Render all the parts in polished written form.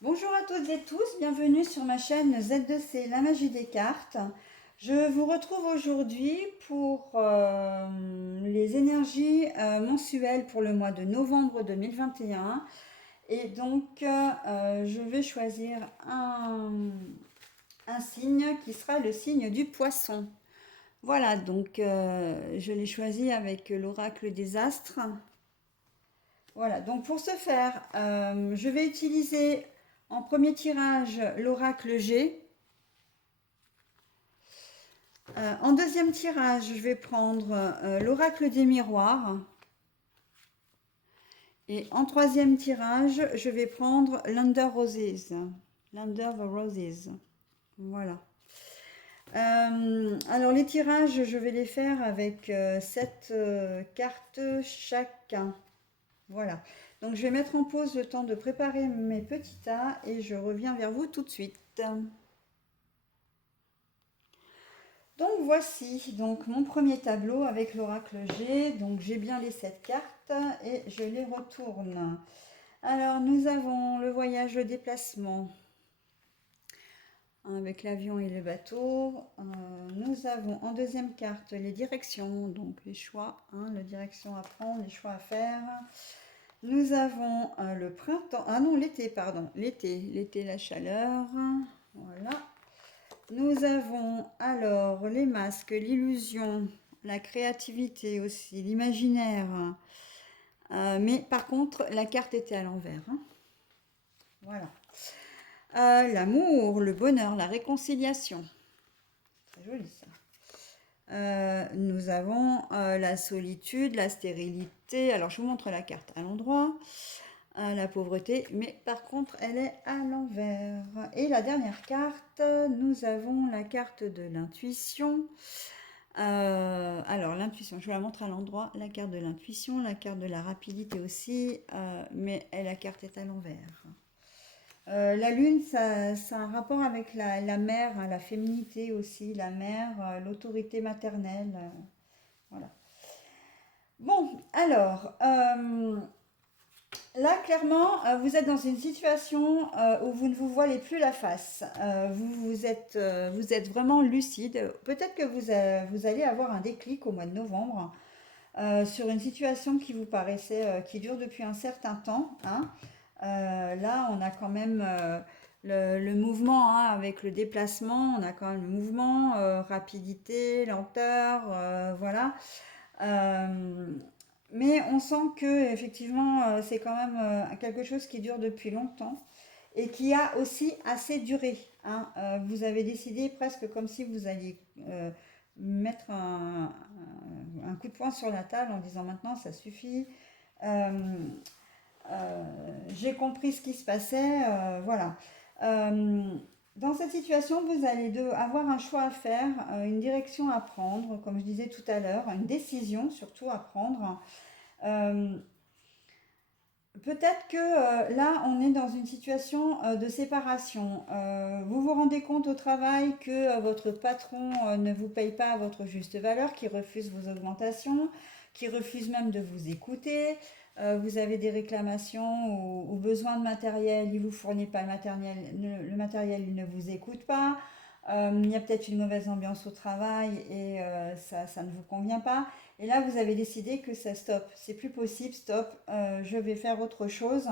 Bonjour à toutes et tous, bienvenue sur ma chaîne Z2C, la magie des cartes. Je vous retrouve aujourd'hui pour les énergies mensuelles pour le mois de novembre 2021. Et donc, je vais choisir un signe qui sera le signe du poisson. Voilà, donc je l'ai choisi avec l'oracle des astres. Voilà, donc pour ce faire, je vais utiliser en premier tirage l'oracle G. En deuxième tirage, je vais prendre l'oracle des miroirs. Et en troisième tirage, je vais prendre l'Under Roses. L'Under the Roses. Voilà. Alors les tirages, je vais les faire avec 7 cartes chacun. Voilà. Donc je vais mettre en pause le temps de préparer mes petits tas et je reviens vers vous tout de suite. Donc voici donc mon premier tableau avec l'oracle G. Donc j'ai bien les 7 cartes et je les retourne. Alors nous avons le voyage, le déplacement avec l'avion et le bateau. Nous avons en deuxième carte les directions, donc les choix, les directions à prendre, les choix à faire. Nous avons le printemps, ah non l'été, pardon, l'été la chaleur, voilà. Nous avons alors les masques, l'illusion, la créativité aussi, l'imaginaire. Mais par contre, la carte était à l'envers, hein. Voilà. L'amour, le bonheur, la réconciliation. Très joli ça. Nous avons la solitude, la stérilité. Alors, je vous montre la carte à l'endroit. La pauvreté, mais par contre, elle est à l'envers. Et la dernière carte, nous avons la carte de l'intuition. Alors, l'intuition, je vous la montre à l'endroit. La carte de l'intuition, la carte de la rapidité aussi, mais la carte est à l'envers. La lune, ça a un rapport avec la mère, hein, la féminité aussi, la mère, l'autorité maternelle. Voilà. Bon, alors, là, clairement, vous êtes dans une situation où vous ne vous voilez plus la face. Vous êtes vraiment lucide. Peut-être que vous allez avoir un déclic au mois de novembre sur une situation qui vous paraissait, qui dure depuis un certain temps, hein. Là, on a quand même le mouvement, hein, avec le déplacement. On a quand même le mouvement, rapidité, lenteur, voilà. Euh, mais on sent que effectivement, c'est quand même quelque chose qui dure depuis longtemps et qui a aussi assez duré, hein. Vous avez décidé presque comme si vous alliez mettre un coup de poing sur la table en disant maintenant ça suffit. Euh, j'ai compris ce qui se passait, voilà. Euh, dans cette situation, vous allez avoir un choix à faire, une direction à prendre, comme je disais tout à l'heure, une décision surtout à prendre. Euh, Peut-être que là, on est dans une situation de séparation. Vous vous rendez compte au travail que votre patron ne vous paye pas à votre juste valeur, qui refuse vos augmentations, qui refuse même de vous écouter. Vous avez des réclamations ou besoin de matériel, il ne vous fournit pas le matériel, il ne vous écoute pas. Il y a peut-être une mauvaise ambiance au travail et ça ne vous convient pas. Et là, vous avez décidé que ça stop, c'est plus possible, stop, je vais faire autre chose.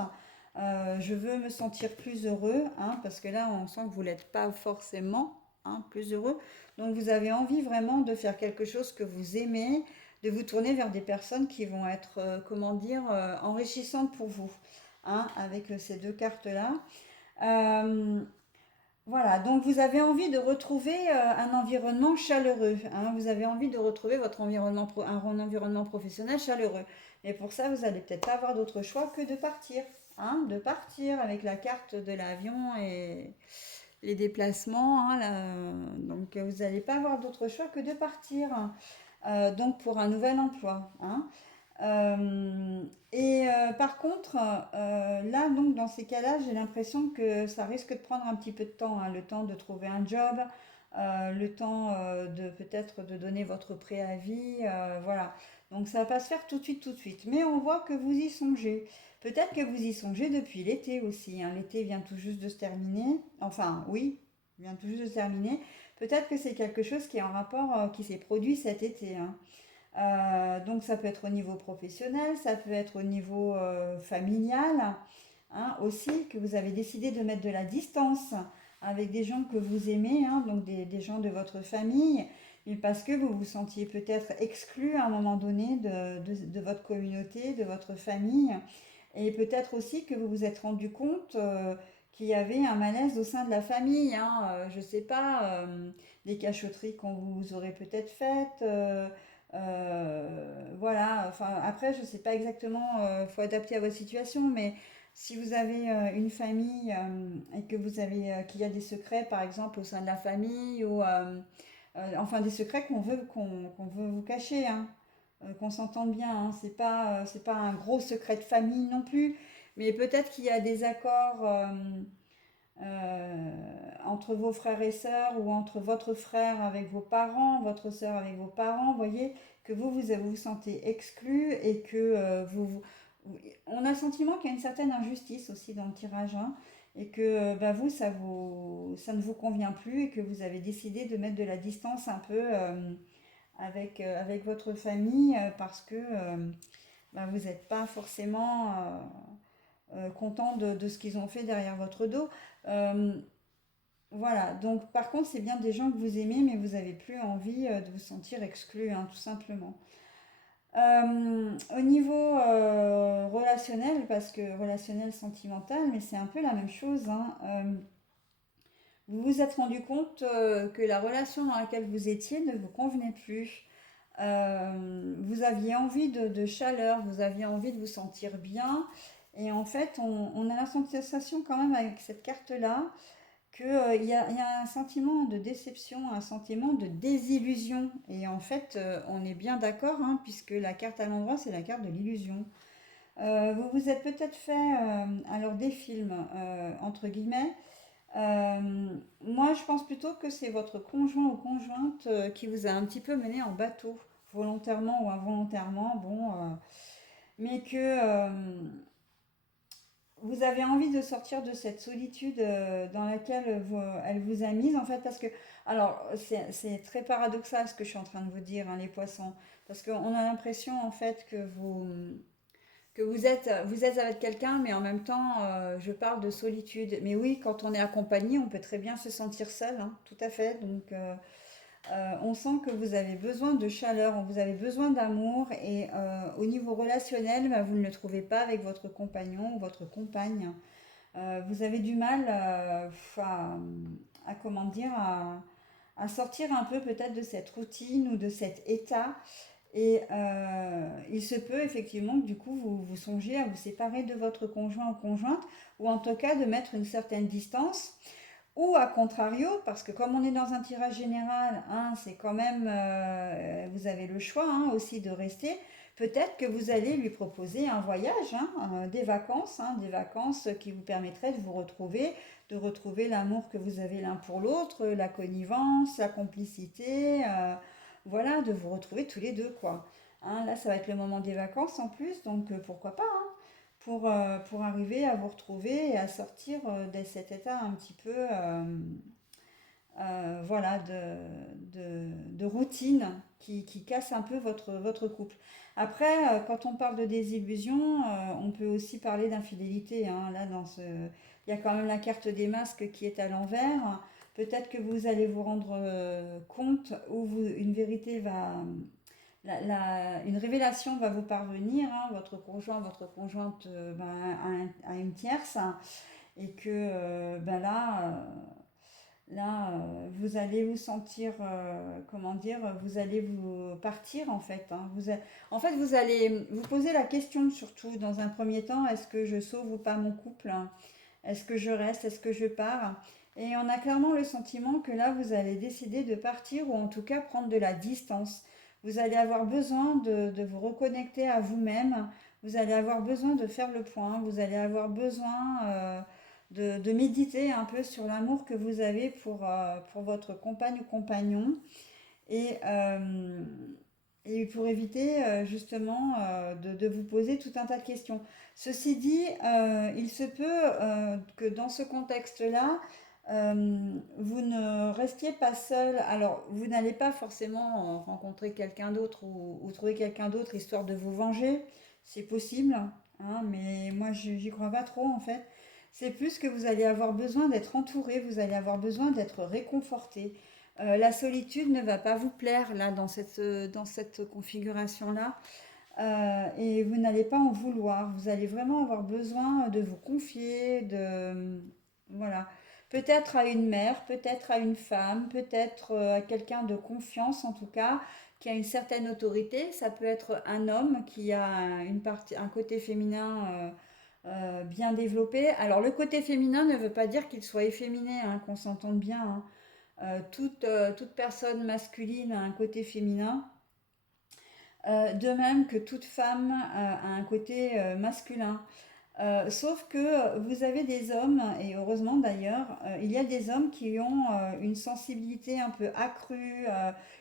Je veux me sentir plus heureux, hein, parce que là, on sent que vous n'êtes pas forcément, hein, plus heureux. Donc, vous avez envie vraiment de faire quelque chose que vous aimez, de vous tourner vers des personnes qui vont être, comment dire, enrichissantes pour vous, hein, avec ces deux cartes-là. Euh, voilà, donc vous avez envie de retrouver un environnement chaleureux, hein. Vous avez envie de retrouver votre un environnement professionnel chaleureux. Et pour ça, vous allez peut-être pas avoir d'autre choix que de partir, hein, de partir avec la carte de l'avion et les déplacements, hein, donc vous n'allez pas avoir d'autre choix que de partir, hein, donc pour un nouvel emploi, hein. Par contre, là, donc, dans ces cas-là, j'ai l'impression que ça risque de prendre un petit peu de temps, hein, le temps de trouver un job, le temps de peut-être de donner votre préavis, voilà. Donc ça va pas se faire tout de suite, tout de suite. Mais on voit que vous y songez. Peut-être que vous y songez depuis l'été aussi, hein. L'été vient tout juste de se terminer. Enfin, oui, vient tout juste de se terminer. Peut-être que c'est quelque chose qui est en rapport, qui s'est produit cet été, hein. Donc ça peut être au niveau professionnel, ça peut être au niveau familial, hein, aussi, que vous avez décidé de mettre de la distance avec des gens que vous aimez, hein, donc des gens de votre famille, mais parce que vous vous sentiez peut-être exclu à un moment donné de votre communauté, de votre famille, et peut-être aussi que vous vous êtes rendu compte qu'il y avait un malaise au sein de la famille, hein, je ne sais pas, des cachotteries qu'on vous aurait peut-être faites. Voilà, enfin après je ne sais pas exactement, il faut adapter à votre situation, mais si vous avez une famille et que vous avez qu'il y a des secrets par exemple au sein de la famille ou enfin des secrets qu'on veut vous cacher, hein, qu'on s'entende bien, hein, c'est pas un gros secret de famille non plus, mais peut-être qu'il y a des accords entre vos frères et sœurs ou entre votre frère avec vos parents, votre sœur avec vos parents, vous voyez, que vous vous sentez exclu et que on a le sentiment qu'il y a une certaine injustice aussi dans le tirage, hein, et que bah, ça ne vous convient plus et que vous avez décidé de mettre de la distance un peu avec votre famille parce que bah, vous n'êtes pas forcément content de ce qu'ils ont fait derrière votre dos. Euh, voilà, donc par contre, c'est bien des gens que vous aimez, mais vous n'avez plus envie de vous sentir exclu, hein, tout simplement. Au niveau relationnel, parce que relationnel sentimental, mais c'est un peu la même chose, hein, vous vous êtes rendu compte que la relation dans laquelle vous étiez ne vous convenait plus. Vous aviez envie de chaleur, vous aviez envie de vous sentir bien. Et en fait, on a la sensation quand même avec cette carte-là qu'il y a un sentiment de déception, un sentiment de désillusion. Et en fait, on est bien d'accord, hein, puisque la carte à l'endroit, c'est la carte de l'illusion. Vous vous êtes peut-être fait alors des films, entre guillemets. Moi, je pense plutôt que c'est votre conjoint ou conjointe qui vous a un petit peu mené en bateau, volontairement ou involontairement, bon, mais que vous avez envie de sortir de cette solitude dans laquelle elle vous a mise, en fait, parce que, alors, c'est très paradoxal ce que je suis en train de vous dire, hein, les poissons, parce qu'on a l'impression, en fait, que vous êtes avec quelqu'un, mais en même temps, je parle de solitude. Mais oui, quand on est accompagné, on peut très bien se sentir seul, hein, tout à fait. Donc, on sent que vous avez besoin de chaleur, vous avez besoin d'amour, et au niveau relationnel, bah, vous ne le trouvez pas avec votre compagnon ou votre compagne. Vous avez du mal comment dire, à sortir un peu peut-être de cette routine ou de cet état. Et il se peut effectivement que du coup vous songiez à vous séparer de votre conjoint ou conjointe, ou en tout cas de mettre une certaine distance, ou à contrario, parce que comme on est dans un tirage général, hein, c'est quand même, vous avez le choix, hein, aussi de rester. Peut-être que vous allez lui proposer un voyage, hein, hein, des vacances qui vous permettraient de retrouver l'amour que vous avez l'un pour l'autre, la connivence, la complicité, voilà, de vous retrouver tous les deux, quoi. Hein, là, ça va être le moment des vacances en plus, donc pourquoi pas, hein, pour arriver à vous retrouver et à sortir de cet état un petit peu voilà, de routine qui casse un peu votre couple. Après, quand on parle de désillusion, on peut aussi parler d'infidélité, hein. Là, il y a quand même la carte des masques qui est à l'envers. Peut-être que vous allez vous rendre compte où une vérité une révélation va vous parvenir, hein, votre conjoint, votre conjointe ben, a une tierce, hein, et que ben là, vous allez vous sentir, comment dire, vous allez vous partir en fait, hein. En fait, vous allez vous poser la question surtout dans un premier temps, est-ce que je sauve ou pas mon couple, hein? Est-ce que je reste, est-ce que je pars? Et on a clairement le sentiment que là, vous allez décider de partir ou en tout cas prendre de la distance. Vous allez avoir besoin de vous reconnecter à vous-même. Vous allez avoir besoin de faire le point. Vous allez avoir besoin de méditer un peu sur l'amour que vous avez pour votre compagne ou compagnon. Et, et pour éviter justement de vous poser tout un tas de questions. Ceci dit, il se peut que dans ce contexte-là, vous ne restiez pas seul. Alors, vous n'allez pas forcément rencontrer quelqu'un d'autre ou trouver quelqu'un d'autre histoire de vous venger. C'est possible, hein, mais moi, j'y crois pas trop en fait. C'est plus que vous allez avoir besoin d'être entouré, vous allez avoir besoin d'être réconforté. La solitude ne va pas vous plaire là dans cette configuration-là. Et vous n'allez pas en vouloir. Vous allez vraiment avoir besoin de vous confier, voilà. Peut-être à une mère, peut-être à une femme, peut-être à quelqu'un de confiance en tout cas, qui a une certaine autorité. Ça peut être un homme qui a un côté féminin bien développé. Alors le côté féminin ne veut pas dire qu'il soit efféminé, hein, qu'on s'entende bien, hein. Toute personne masculine a un côté féminin. De même que toute femme a un côté masculin. Sauf que vous avez des hommes, et heureusement d'ailleurs, il y a des hommes qui ont une sensibilité un peu accrue,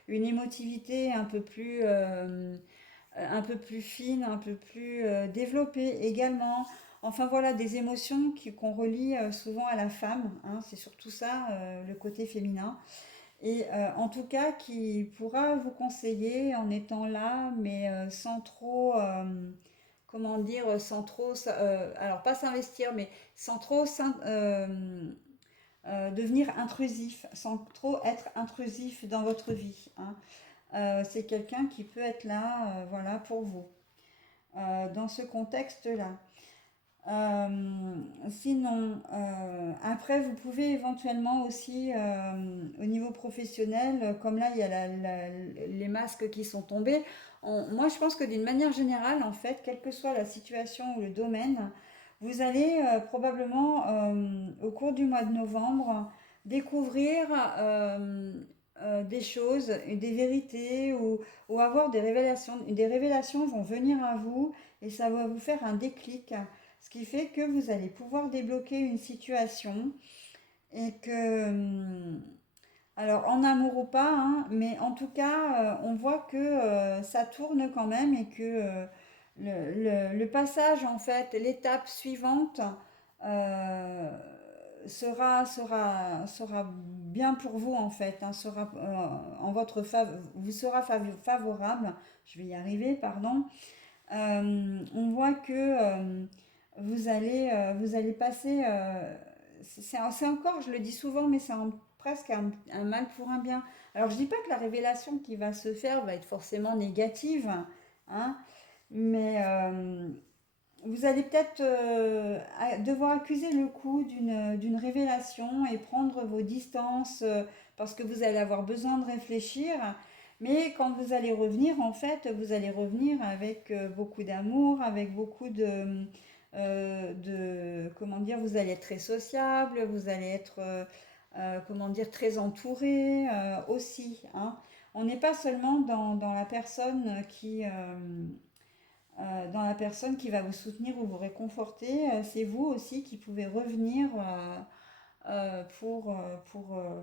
une émotivité un peu plus fine, un peu plus développée également. Enfin voilà, des émotions qu'on relie souvent à la femme, hein, c'est surtout ça, le côté féminin. Et en tout cas, qui pourra vous conseiller en étant là, mais sans trop, comment dire, sans trop, alors pas s'investir, mais sans trop devenir intrusif, sans trop être intrusif dans votre vie, hein. C'est quelqu'un qui peut être là, voilà, pour vous, dans ce contexte-là. Sinon, après, vous pouvez éventuellement aussi, au niveau professionnel, comme là, il y a les masques qui sont tombés. Moi, je pense que d'une manière générale, en fait, quelle que soit la situation ou le domaine, vous allez probablement, au cours du mois de novembre, découvrir des choses, des vérités ou avoir des révélations. Des révélations vont venir à vous et ça va vous faire un déclic. Ce qui fait que vous allez pouvoir débloquer une situation et que, alors en amour ou pas, hein, mais en tout cas, on voit que ça tourne quand même et que le passage, en fait, l'étape suivante euh, sera bien pour vous, en fait, hein, sera en votre vous sera favorable. Je vais y arriver, pardon. On voit que vous allez passer, c'est encore, je le dis souvent, mais c'est presque un mal pour un bien. Alors je dis pas que la révélation qui va se faire va être forcément négative, hein, mais vous allez peut-être devoir accuser le coup d'une révélation et prendre vos distances parce que vous allez avoir besoin de réfléchir. Mais quand vous allez revenir, en fait, vous allez revenir avec beaucoup d'amour, avec beaucoup comment dire, vous allez être très sociable, vous allez être, comment dire, très entouré aussi, hein. On n'est pas seulement dans la personne dans la personne qui va vous soutenir ou vous réconforter, c'est vous aussi qui pouvez revenir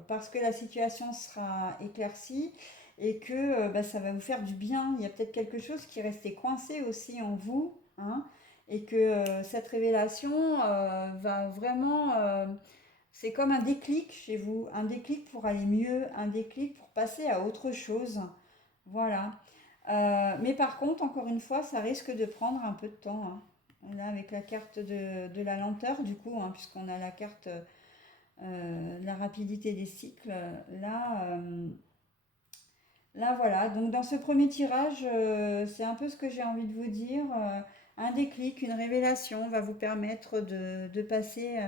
parce que la situation sera éclaircie et que bah, ça va vous faire du bien. Il y a peut-être quelque chose qui restait coincé aussi en vous, hein, et que cette révélation va vraiment... c'est comme un déclic chez vous, un déclic pour aller mieux, un déclic pour passer à autre chose. Voilà. Mais par contre, encore une fois, ça risque de prendre un peu de temps, hein. Là, avec la carte de la lenteur, du coup, hein, puisqu'on a la carte de la rapidité des cycles, là voilà. Donc, dans ce premier tirage, c'est un peu ce que j'ai envie de vous dire. Un déclic, une révélation va vous permettre de passer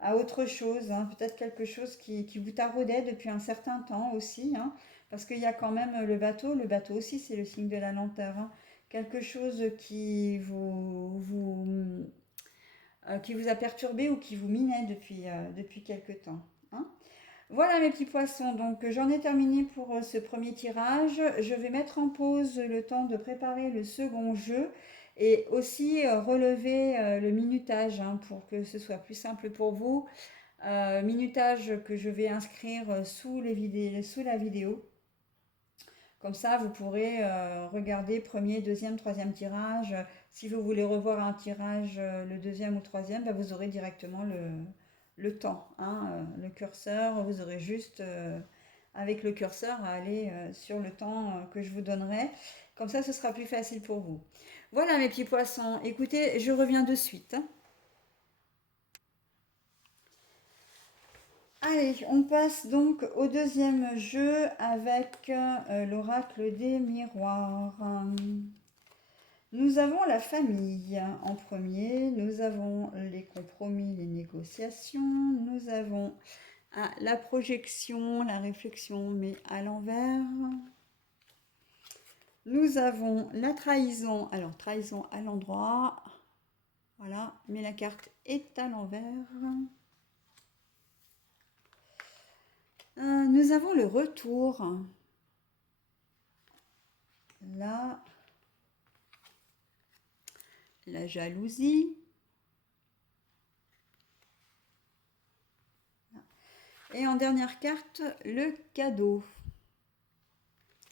à autre chose, hein, peut-être quelque chose qui vous taraudait depuis un certain temps aussi, hein, parce qu'il y a quand même le bateau aussi c'est le signe de la lenteur, hein, quelque chose qui vous a perturbé ou qui vous minait depuis quelque temps, hein. Voilà mes petits poissons, donc j'en ai terminé pour ce premier tirage. Je vais mettre en pause le temps de préparer le second jeu et aussi relever le minutage, hein, pour que ce soit plus simple pour vous. Minutage que je vais inscrire sous la vidéo. Comme ça, vous pourrez regarder premier, deuxième, troisième tirage. Si vous voulez revoir un tirage, le deuxième ou troisième, bah, vous aurez directement le temps, hein, le curseur. Vous aurez juste avec le curseur à aller sur le temps que je vous donnerai. Comme ça, ce sera plus facile pour vous. Voilà mes petits poissons. Écoutez, je reviens de suite, hein. Allez, on passe donc au deuxième jeu avec l'oracle des miroirs. Nous avons la famille en premier, nous avons les compromis, les négociations, nous avons la projection, la réflexion, mais à l'envers. Nous avons la trahison, alors trahison à l'endroit, voilà, mais la carte est à l'envers. Nous avons le retour. Là, la jalousie. Et en dernière carte, le cadeau.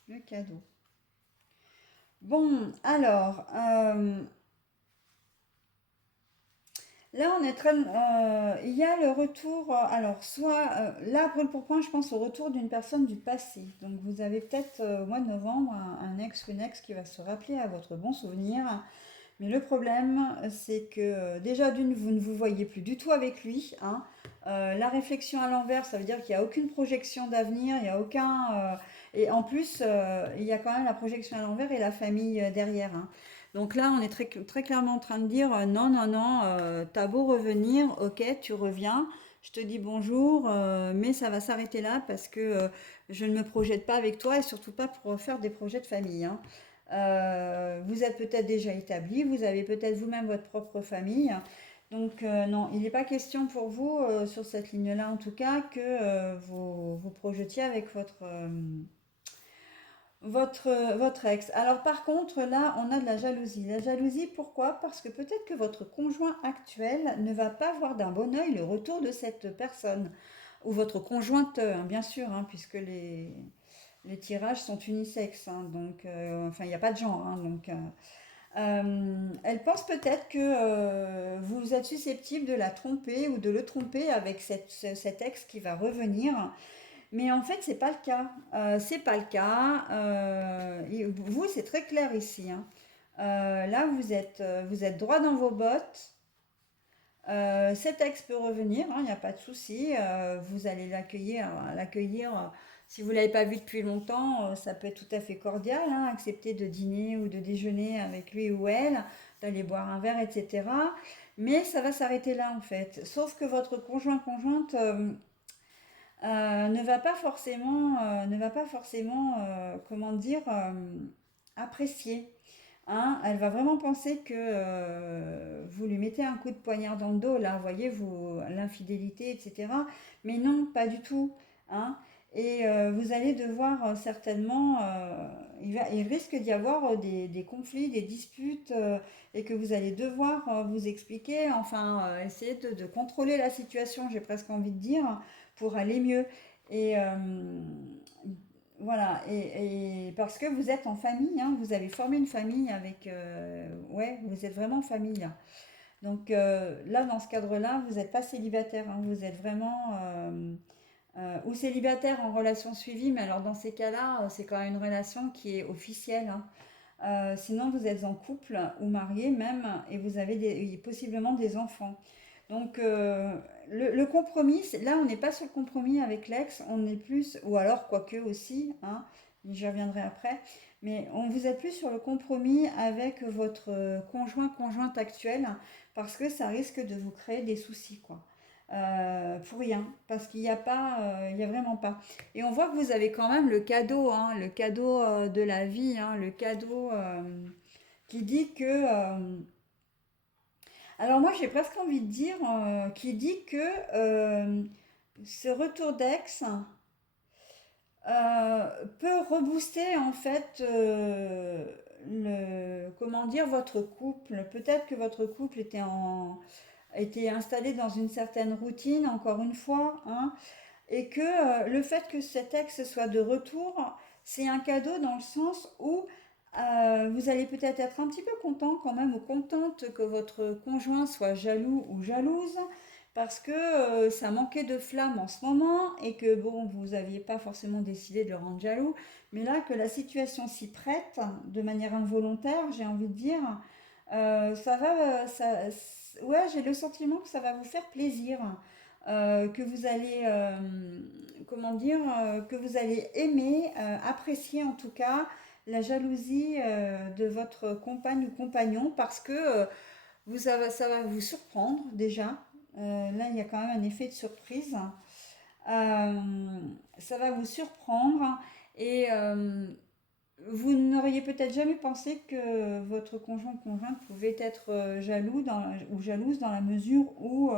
Le cadeau. Bon, alors, là, on est très. Il y a le retour. Alors, soit. Là, brûle pour point, je pense au retour d'une personne du passé. Donc, vous avez peut-être au mois de novembre un ex ou une ex qui va se rappeler à votre bon souvenir. Mais le problème, c'est que déjà d'une, vous ne vous voyez plus du tout avec lui, hein. La réflexion à l'envers, ça veut dire qu'il n'y a aucune projection d'avenir, il n'y a aucun... et en plus, il y a quand même la projection à l'envers et la famille derrière, hein. Donc là, on est très, très clairement en train de dire non, non, non, t'as beau revenir, ok, tu reviens, je te dis bonjour, mais ça va s'arrêter là parce que je ne me projette pas avec toi et surtout pas pour faire des projets de famille, hein. Vous êtes peut-être déjà établi, vous avez peut-être vous-même votre propre famille. Donc non, il n'est pas question pour vous, sur cette ligne-là en tout cas, que vous vous projetiez avec votre ex. Alors par contre, là, on a de la jalousie. La jalousie, pourquoi? Parce que peut-être que votre conjoint actuel ne va pas voir d'un bon œil le retour de cette personne. Ou votre conjointe, hein, bien sûr, hein, puisque les tirages sont unisexes, hein, donc enfin il n'y a pas de genre, hein, donc elle pense peut-être que vous êtes susceptible de la tromper ou de le tromper avec cet ex qui va revenir, mais en fait c'est pas le cas. C'est pas le cas. Vous c'est très clair ici, hein. Là vous êtes droit dans vos bottes. Cet ex peut revenir, hein, il n'y a pas de souci. Vous allez l'accueillir. Si vous ne l'avez pas vu depuis longtemps, ça peut être tout à fait cordial, hein, accepter de dîner ou de déjeuner avec lui ou elle, d'aller boire un verre, etc. Mais ça va s'arrêter là en fait. Sauf que votre conjointe ne va pas forcément, comment dire, apprécier, hein. Elle va vraiment penser que vous lui mettez un coup de poignard dans le dos, là, voyez, vous, l'infidélité, etc. Mais non, pas du tout, hein. Et vous allez devoir certainement, il risque d'y avoir des conflits, des disputes, et que vous allez devoir vous expliquer, enfin, essayer de contrôler la situation, j'ai presque envie de dire, pour aller mieux. Et voilà, et parce que vous êtes en famille, hein, vous avez formé une famille avec... ouais, vous êtes vraiment en famille là. Donc là, dans ce cadre-là, vous n'êtes pas célibataire, hein, vous êtes vraiment... ou célibataire en relation suivie, mais alors dans ces cas-là, c'est quand même une relation qui est officielle, hein. Sinon, vous êtes en couple ou marié même, et vous avez possiblement des enfants. Donc, le compromis, là, on n'est pas sur le compromis avec l'ex, on est plus, ou alors quoique aussi, hein, j'y reviendrai après, mais vous êtes plus sur le compromis avec votre conjointe actuelle, parce que ça risque de vous créer des soucis, quoi. Pour rien, parce qu'il n'y a pas, il y a vraiment pas. Et on voit que vous avez quand même le cadeau, hein, le cadeau de la vie, hein, le cadeau qui dit que alors moi j'ai presque envie de dire qui dit que ce retour d'ex euh, peut rebooster en fait comment dire votre couple. Peut-être que votre couple était installé dans une certaine routine, encore une fois, hein, et que le fait que cet ex soit de retour c'est un cadeau dans le sens où vous allez peut-être être un petit peu content quand même ou contente que votre conjoint soit jaloux ou jalouse parce que ça manquait de flamme en ce moment et que bon, vous n'aviez pas forcément décidé de le rendre jaloux, mais là que la situation s'y prête de manière involontaire, j'ai envie de dire, ça va, ouais, j'ai le sentiment que ça va vous faire plaisir, que vous allez, comment dire, que vous allez aimer, apprécier en tout cas la jalousie de votre compagne ou compagnon parce que ça va vous surprendre déjà. Là, il y a quand même un effet de surprise. Euh, Ça va vous surprendre et vous n'auriez peut-être jamais pensé que votre conjoint ou conjointe pouvait être jaloux ou jalouse dans la mesure où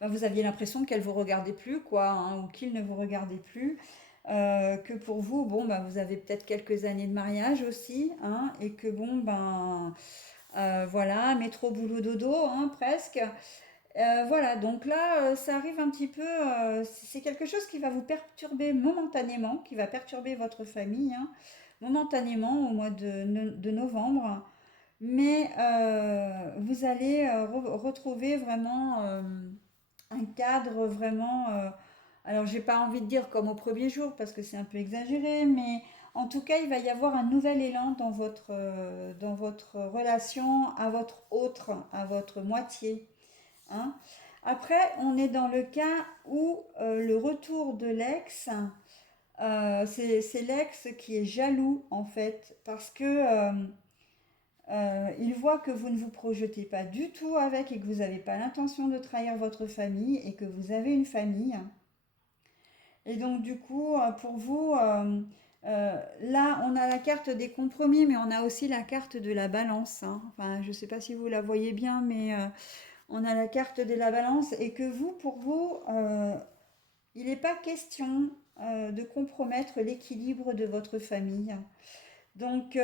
bah, vous aviez l'impression qu'elle vous regardait plus, quoi, hein, ou qu'il ne vous regardait plus. Que pour vous, bon, bah, vous avez peut-être quelques années de mariage aussi, hein, et que bon, ben, voilà, métro, boulot, dodo, hein, presque. Voilà, donc là, ça arrive un petit peu, c'est quelque chose qui va vous perturber momentanément, qui va perturber votre famille, hein, momentanément au mois de novembre. Mais vous allez retrouver vraiment un cadre vraiment. Alors, j'ai pas envie de dire comme au premier jour parce que c'est un peu exagéré, mais en tout cas, il va y avoir un nouvel élan dans votre relation à votre autre, à votre moitié, hein. Après, on est dans le cas où le retour de l'ex, c'est l'ex qui est jaloux en fait, parce que il voit que vous ne vous projetez pas du tout avec et que vous n'avez pas l'intention de trahir votre famille et que vous avez une famille. Et donc du coup, pour vous, là, on a la carte des compromis, mais on a aussi la carte de la balance, hein. Enfin, je ne sais pas si vous la voyez bien, mais on a la carte de la balance et que vous, pour vous, il n'est pas question de compromettre l'équilibre de votre famille. Donc,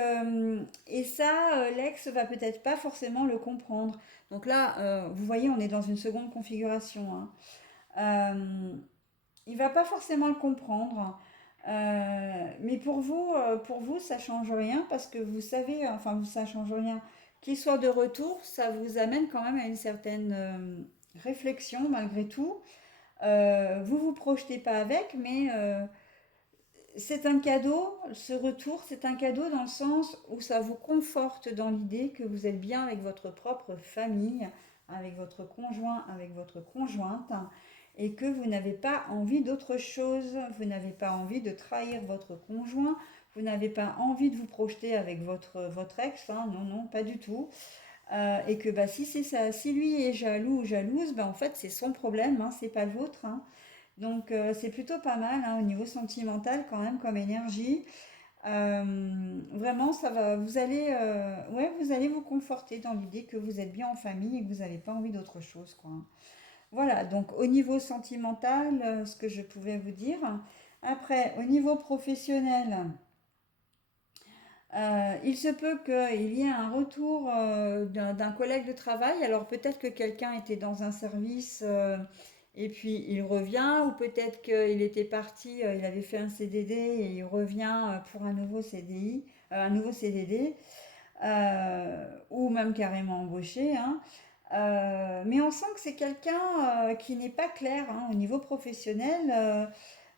et ça, l'ex va peut-être pas forcément le comprendre. Donc là, vous voyez, on est dans une seconde configuration, hein. Il va pas forcément le comprendre. Mais pour vous, ça change rien parce que vous savez, enfin, ça change rien. Qu'il soit de retour, ça vous amène quand même à une certaine réflexion malgré tout. Vous vous projetez pas avec, mais c'est un cadeau, ce retour, c'est un cadeau dans le sens où ça vous conforte dans l'idée que vous êtes bien avec votre propre famille, avec votre conjoint, avec votre conjointe, et que vous n'avez pas envie d'autre chose, vous n'avez pas envie de trahir votre conjoint, vous n'avez pas envie de vous projeter avec votre ex, hein, non, non, pas du tout. Et que bah, si c'est ça, si lui est jaloux ou jalouse, bah, en fait c'est son problème, hein, c'est pas le vôtre, hein. Donc c'est plutôt pas mal hein, au niveau sentimental quand même comme énergie. Vraiment, ça va, ouais, vous allez vous conforter dans l'idée que vous êtes bien en famille et que vous n'avez pas envie d'autre chose, quoi. Voilà, donc au niveau sentimental, ce que je pouvais vous dire. Après, au niveau professionnel, il se peut qu'il y ait un retour d'un collègue de travail. Alors peut-être que quelqu'un était dans un service et puis il revient, ou peut-être qu'il était parti, il avait fait un CDD et il revient pour un nouveau CDI, un nouveau CDD, ou même carrément embauché, hein. Mais on sent que c'est quelqu'un qui n'est pas clair hein, au niveau professionnel.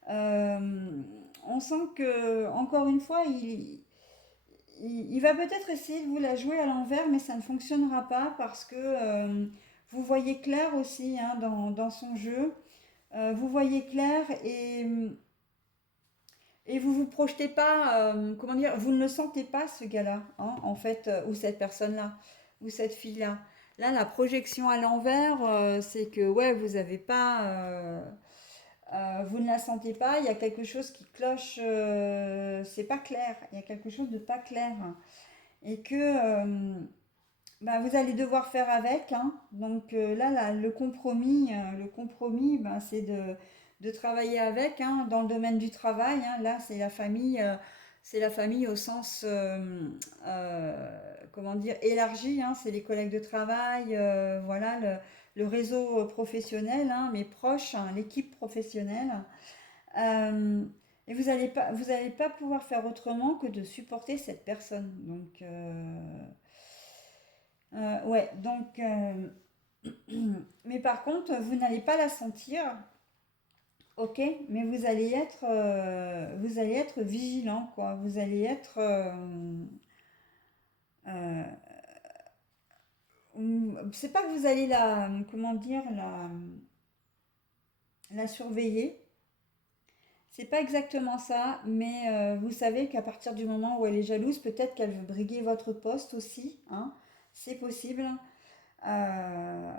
Euh, on sent que, encore une fois, il va peut-être essayer de vous la jouer à l'envers, mais ça ne fonctionnera pas parce que vous voyez clair aussi hein, dans son jeu. Vous voyez clair et vous vous projetez pas, comment dire, vous ne le sentez pas ce gars-là, hein, en fait, ou cette personne-là, ou cette fille-là. Là, la projection à l'envers, c'est que ouais, vous avez pas, vous ne la sentez pas. Il y a quelque chose qui cloche, c'est pas clair. Il y a quelque chose de pas clair et que bah, vous allez devoir faire avec, hein. Donc là, le compromis, bah, de travailler avec, hein, dans le domaine du travail, hein. Là, c'est la famille au sens, comment dire, élargi, hein. C'est les collègues de travail, voilà, le réseau professionnel, hein, mes proches, hein, l'équipe professionnelle. Euh, et Et vous allez pas pouvoir faire autrement que de supporter cette personne. Donc, ouais, donc, mais par contre, vous n'allez pas la sentir, ok, mais vous allez être vigilant, quoi. Vous allez être, euh, c'est pas que vous allez comment dire, la surveiller. C'est pas exactement ça, mais vous savez qu'à partir du moment où elle est jalouse, peut-être qu'elle veut briguer votre poste aussi, hein. C'est possible. Euh,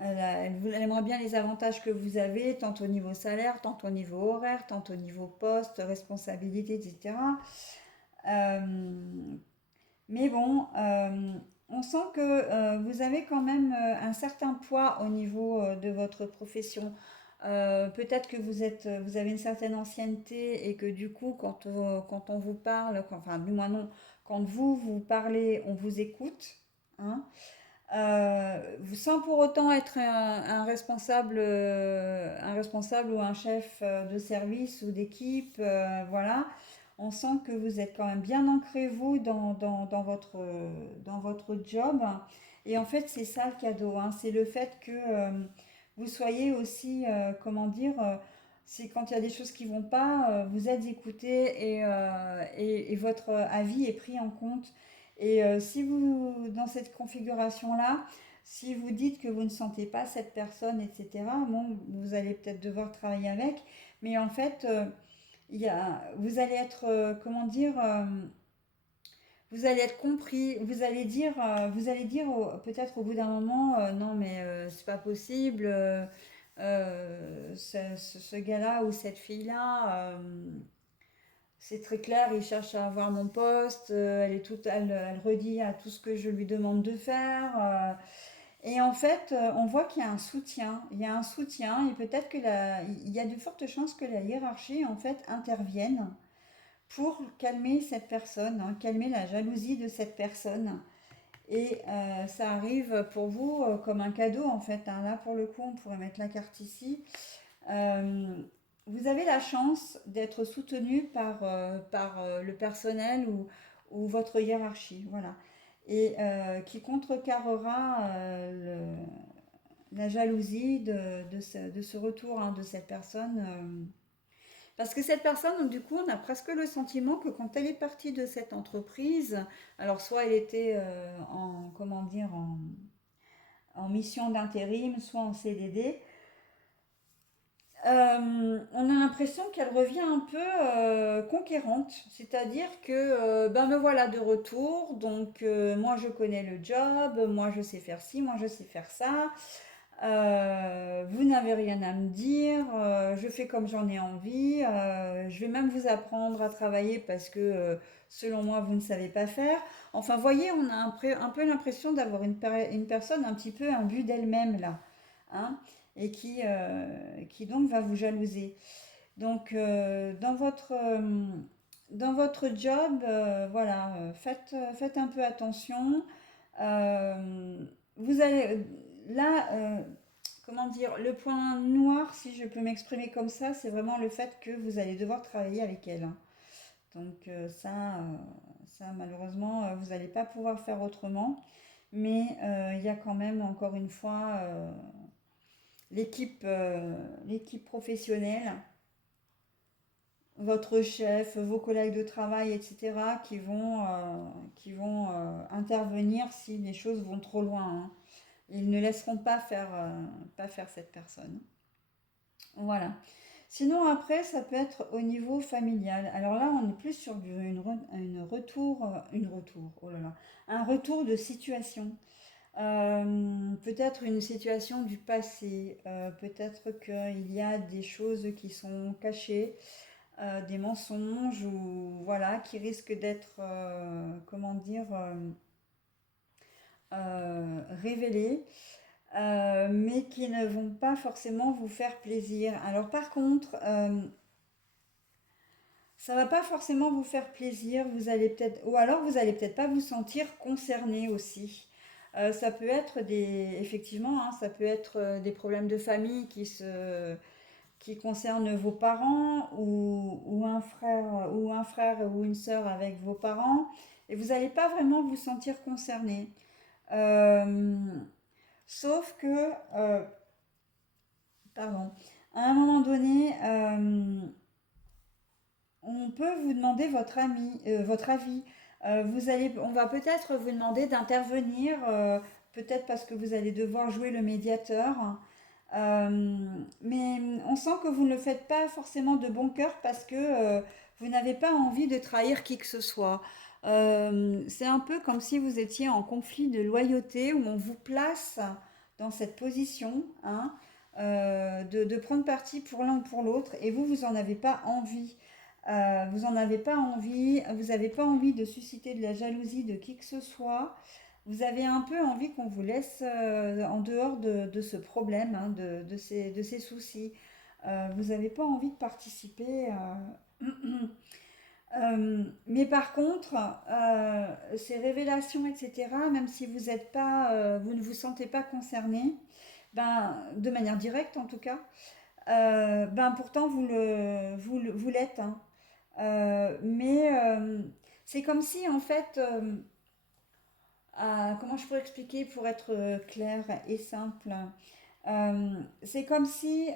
elle aimerait bien les avantages que vous avez, tant au niveau salaire, tant au niveau horaire, tant au niveau poste, responsabilité, etc. Euh, mais bon, on sent que vous avez quand même un certain poids au niveau de votre profession. Peut-être que vous avez une certaine ancienneté et que du coup, quand on vous parle, enfin, du moins non, quand vous parlez, on vous écoute, hein. Sans pour autant être un responsable ou un chef de service ou d'équipe, voilà. On sent que vous êtes quand même bien ancré, vous, dans votre job. Et en fait, c'est ça le cadeau, hein. C'est le fait que vous soyez aussi, comment dire, c'est quand il y a des choses qui vont pas, vous êtes écouté et votre avis est pris en compte. Et si vous, dans cette configuration-là, si vous dites que vous ne sentez pas cette personne, etc., bon, vous allez peut-être devoir travailler avec, mais en fait, vous allez être, comment dire, vous allez être compris, vous allez dire peut-être au bout d'un moment, non mais c'est pas possible, ce gars-là ou cette fille-là, c'est très clair, il cherche à avoir mon poste, elle redit à tout ce que je lui demande de faire. Et en fait, on voit qu'il y a un soutien. Il y a un soutien et peut-être il y a de fortes chances que la hiérarchie en fait intervienne pour calmer cette personne, hein, calmer la jalousie de cette personne. Et ça arrive pour vous comme un cadeau en fait, hein. Là pour le coup, on pourrait mettre la carte ici. Euh, Vous avez la chance d'être soutenu par le personnel ou votre hiérarchie, voilà. Et qui contrecarrera la jalousie de ce retour, hein, de cette personne. Parce que cette personne, donc, du coup, on a presque le sentiment que quand elle est partie de cette entreprise, alors soit elle était comment dire, en mission d'intérim, soit en CDD, on a l'impression qu'elle revient un peu conquérante, c'est-à-dire que ben me voilà de retour, donc moi je connais le job, moi je sais faire ci, moi je sais faire ça, vous n'avez rien à me dire, je fais comme j'en ai envie, je vais même vous apprendre à travailler parce que selon moi vous ne savez pas faire. Enfin, voyez, on a un peu l'impression d'avoir une personne un petit peu imbue d'elle-même là, hein, et qui donc va vous jalouser. Donc, dans votre job, voilà, faites un peu attention. Euh, vous allez, là, comment dire, le point noir, si je peux m'exprimer comme ça, c'est vraiment le fait que vous allez devoir travailler avec elle, hein. Donc, ça, malheureusement, vous n'allez pas pouvoir faire autrement. Mais il y a quand même, encore une fois, l'équipe professionnelle, votre chef, vos collègues de travail, etc., qui vont intervenir si les choses vont trop loin, hein. Ils ne laisseront pas faire cette personne. Voilà. Sinon, après, ça peut être au niveau familial. Alors là, on est plus sur une retour, oh là là, un retour de situation. Peut-être une situation du passé, peut-être qu'il y a des choses qui sont cachées, des mensonges ou voilà, qui risquent d'être, comment dire, révélés, mais qui ne vont pas forcément vous faire plaisir. Alors par contre, ça va pas forcément vous faire plaisir, vous allez peut-être, ou alors vous allez peut-être pas vous sentir concerné aussi. Ça peut être effectivement, hein, ça peut être des problèmes de famille qui concerne vos parents ou un frère ou une sœur avec vos parents et vous n'allez pas vraiment vous sentir concerné. Euh, Sauf que, pardon, à un moment donné, on peut vous demander votre avis. On va peut-être vous demander d'intervenir, peut-être parce que vous allez devoir jouer le médiateur. Euh, mais on sent que vous ne le faites pas forcément de bon cœur parce que vous n'avez pas envie de trahir qui que ce soit. C'est un peu comme si vous étiez en conflit de loyauté où on vous place dans cette position, hein, de prendre parti pour l'un ou pour l'autre et vous, vous n'en avez pas envie. Vous en avez pas envie, vous n'avez pas envie de susciter de la jalousie de qui que ce soit. Vous avez un peu envie qu'on vous laisse en dehors de ce problème, hein, de ces soucis. Vous n'avez pas envie de participer. Mais par contre, ces révélations, etc., même si vous êtes pas, vous ne vous sentez pas concerné, ben, de manière directe en tout cas, ben, pourtant vous l'êtes, hein. Mais c'est comme si en fait, comment je pourrais expliquer pour être clair et simple? C'est comme si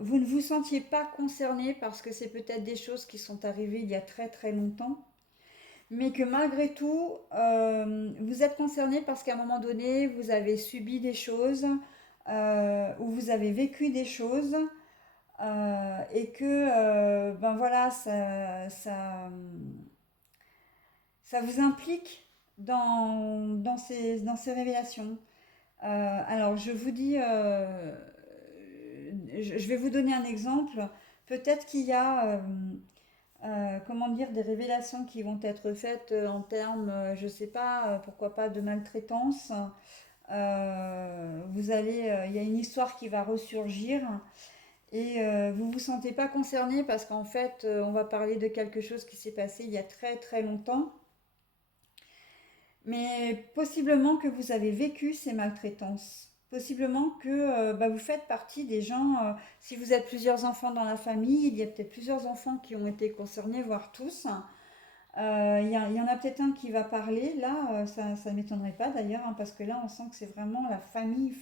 vous ne vous sentiez pas concerné parce que c'est peut-être des choses qui sont arrivées il y a très très longtemps, mais que malgré tout, vous êtes concerné parce qu'à un moment donné, vous avez subi des choses ou vous avez vécu des choses et que ben voilà, ça vous implique dans ces révélations. Alors, je vous dis, je vais vous donner un exemple. Peut-être qu'il y a, comment dire, des révélations qui vont être faites en termes, je sais pas, pourquoi pas de maltraitance. Il y a une histoire qui va ressurgir et vous vous sentez pas concerné parce qu'en fait, on va parler de quelque chose qui s'est passé il y a très très longtemps. Mais possiblement que vous avez vécu ces maltraitances. Possiblement que bah, vous faites partie des gens, si vous êtes plusieurs enfants dans la famille, il y a peut-être plusieurs enfants qui ont été concernés, voire tous. Il y en a peut-être un qui va parler, là, ça ne m'étonnerait pas d'ailleurs, hein, parce que là, on sent que c'est vraiment la famille,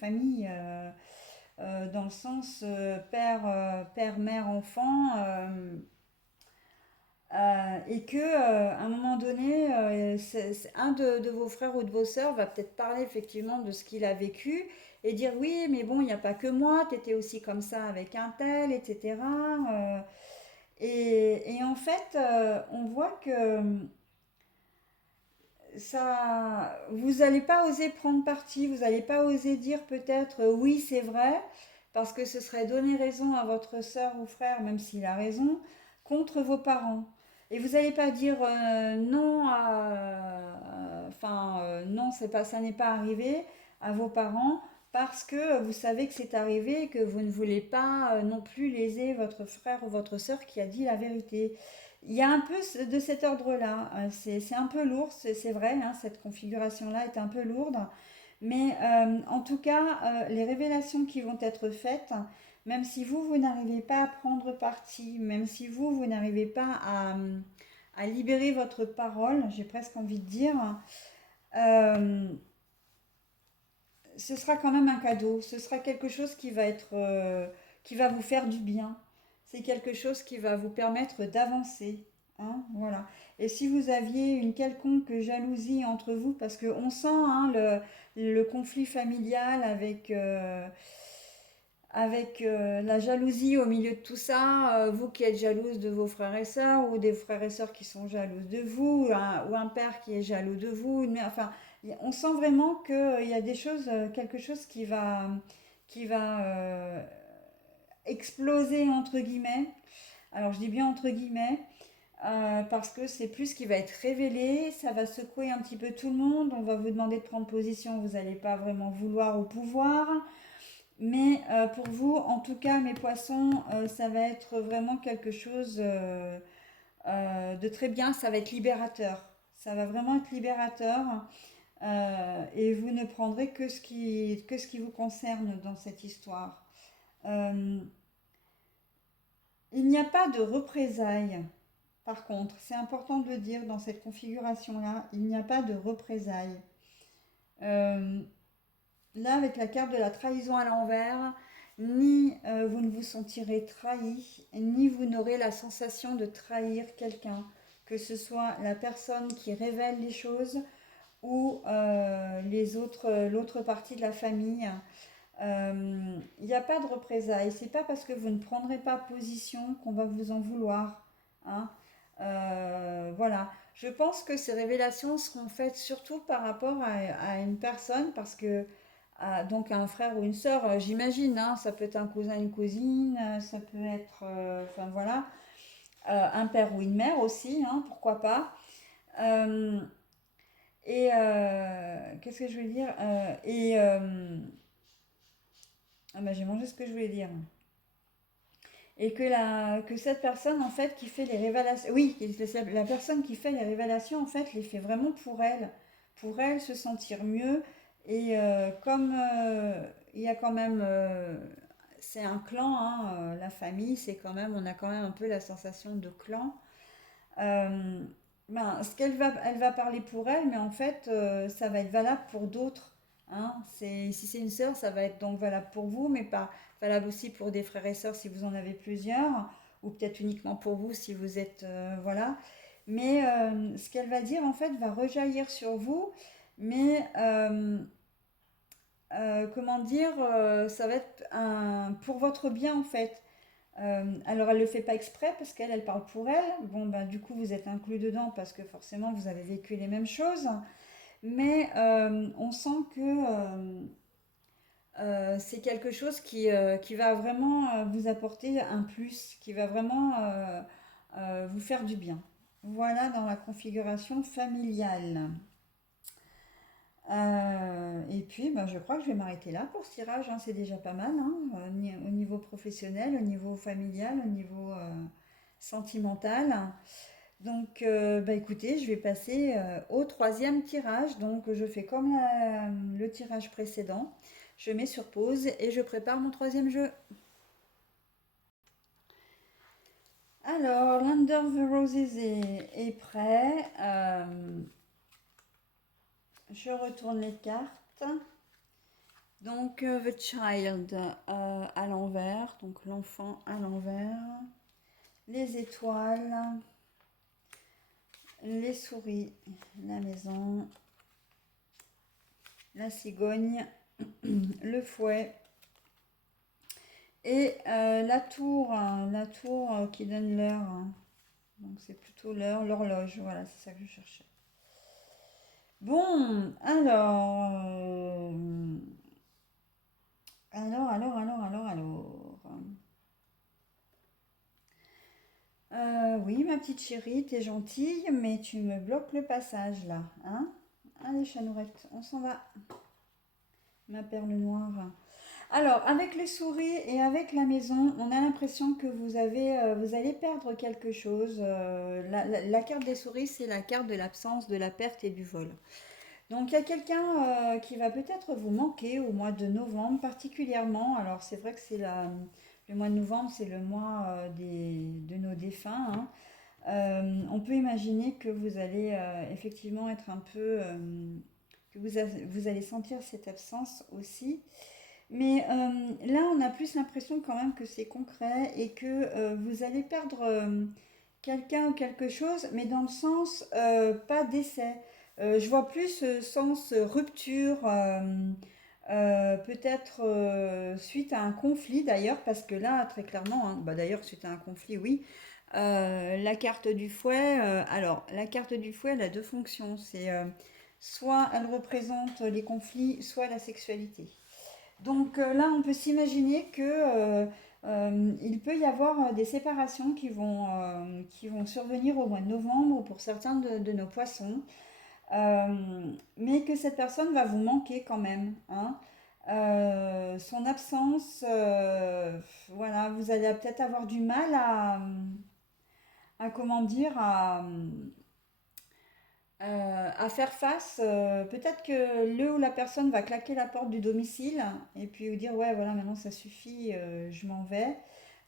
dans le sens père, mère, enfant. Et que à un moment donné, un de vos frères ou de vos sœurs va peut-être parler effectivement de ce qu'il a vécu et dire oui, mais bon, il n'y a pas que moi, t'étais aussi comme ça avec un tel, etc. Euh, et en fait, on voit que vous n'allez pas oser prendre parti, vous n'allez pas oser dire peut-être oui, c'est vrai, parce que ce serait donner raison à votre sœur ou frère, même s'il a raison, contre vos parents. Et vous n'allez pas dire non, non, c'est pas, ça n'est pas arrivé à vos parents parce que vous savez que c'est arrivé et que vous ne voulez pas non plus léser votre frère ou votre sœur qui a dit la vérité. Il y a un peu de cet ordre-là. C'est un peu lourd, c'est vrai, hein, cette configuration-là est un peu lourde. Mais en tout cas, les révélations qui vont être faites, même si vous, vous n'arrivez pas à prendre parti, même si vous, vous n'arrivez pas à libérer votre parole, j'ai presque envie de dire, euh, ce sera quand même un cadeau. Ce sera quelque chose qui va vous faire du bien. C'est quelque chose qui va vous permettre d'avancer. Hein, voilà. Et si vous aviez une quelconque jalousie entre vous, parce qu'on sent hein, le conflit familial avec la jalousie au milieu de tout ça, vous qui êtes jalouse de vos frères et sœurs, ou des frères et sœurs qui sont jalouses de vous, ou un père qui est jaloux de vous, enfin, on sent vraiment qu'il y a des choses, quelque chose qui va exploser entre guillemets. Alors je dis bien entre guillemets, parce que c'est plus ce qui va être révélé, ça va secouer un petit peu tout le monde, on va vous demander de prendre position, vous n'allez pas vraiment vouloir ou pouvoir. Mais pour vous, en tout cas, mes poissons, ça va être vraiment quelque chose de très bien. Ça va être libérateur. Ça va vraiment être libérateur. Et vous ne prendrez que ce qui vous concerne dans cette histoire. Euh, Il n'y a pas de représailles. Par contre, c'est important de le dire dans cette configuration-là, il n'y a pas de représailles. Euh, Là, avec la carte de la trahison à l'envers, ni vous ne vous sentirez trahi, ni vous n'aurez la sensation de trahir quelqu'un, que ce soit la personne qui révèle les choses ou l'autre partie de la famille. Il n'y a pas de représailles. C'est pas parce que vous ne prendrez pas position qu'on va vous en vouloir, hein. Voilà. Je pense que ces révélations seront faites surtout par rapport à une personne, parce que donc un frère ou une sœur, j'imagine, hein, ça peut être un cousin, une cousine, ça peut être, enfin voilà, un père ou une mère aussi, hein, pourquoi pas. Euh, Qu'est-ce que je veux dire? Ah bah, j'ai mangé ce que je voulais dire. Et que cette personne, en fait, qui fait les révélations, oui, la personne qui fait les révélations, en fait, les fait vraiment pour elle se sentir mieux. Et comme il y a quand même, c'est un clan, hein, la famille, c'est quand même, on a quand même un peu la sensation de clan. Euh, ben, elle va parler pour elle, mais en fait, ça va être valable pour d'autres, hein. Si c'est une sœur, ça va être donc valable pour vous, mais pas valable aussi pour des frères et sœurs si vous en avez plusieurs, ou peut-être uniquement pour vous si vous êtes, voilà. Mais ce qu'elle va dire, en fait, va rejaillir sur vous, mais comment dire, ça va être pour votre bien, en fait. Alors elle ne le fait pas exprès parce qu'elle, elle parle pour elle. Bon, bah, du coup, vous êtes inclus dedans parce que forcément, vous avez vécu les mêmes choses. Mais on sent que c'est quelque chose qui va vraiment vous apporter un plus, qui va vraiment vous faire du bien. Voilà dans la configuration familiale. Et puis, bah, je crois que je vais m'arrêter là pour ce tirage, hein. C'est déjà pas mal, hein, au niveau professionnel, au niveau familial, au niveau sentimental. Donc, bah, écoutez, je vais passer au troisième tirage. Donc, je fais comme le tirage précédent. Je mets sur pause et je prépare mon troisième jeu. Alors, l'Under the Roses est prêt. Je retourne les cartes. Donc, The Child à l'envers, donc l'enfant à l'envers, les étoiles, les souris, la maison, la cigogne, le fouet et la tour qui donne l'heure, hein. Donc, c'est plutôt l'heure, l'horloge, voilà, c'est ça que je cherchais. Bon, alors. Oui, ma petite chérie, t'es gentille, mais tu me bloques le passage là, hein? Allez, chanourette, on s'en va, ma perle noire. Alors, avec les souris et avec la maison, on a l'impression que vous allez perdre quelque chose. La carte des souris, c'est la carte de l'absence, de la perte et du vol. Donc, il y a quelqu'un qui va peut-être vous manquer au mois de novembre particulièrement. Alors, c'est vrai que le mois de novembre, c'est le mois de nos défunts, hein. On peut imaginer que vous allez effectivement être un peu, que vous allez sentir cette absence aussi. Mais là, on a plus l'impression quand même que c'est concret et que vous allez perdre quelqu'un ou quelque chose, mais dans le sens pas décès. Je vois plus sens rupture, peut-être suite à un conflit d'ailleurs, parce que là, très clairement, hein, bah d'ailleurs, suite à un conflit, oui. La carte du fouet, alors la carte du fouet, elle a deux fonctions. C'est soit elle représente les conflits, soit la sexualité. Donc là, on peut s'imaginer que il peut y avoir des séparations qui vont survenir au mois de novembre pour certains de nos poissons. Mais que cette personne va vous manquer quand même, hein. Son absence, voilà, vous allez peut-être avoir du mal à comment dire, à faire face. Peut-être que le ou la personne va claquer la porte du domicile et puis vous dire ouais voilà maintenant ça suffit, je m'en vais.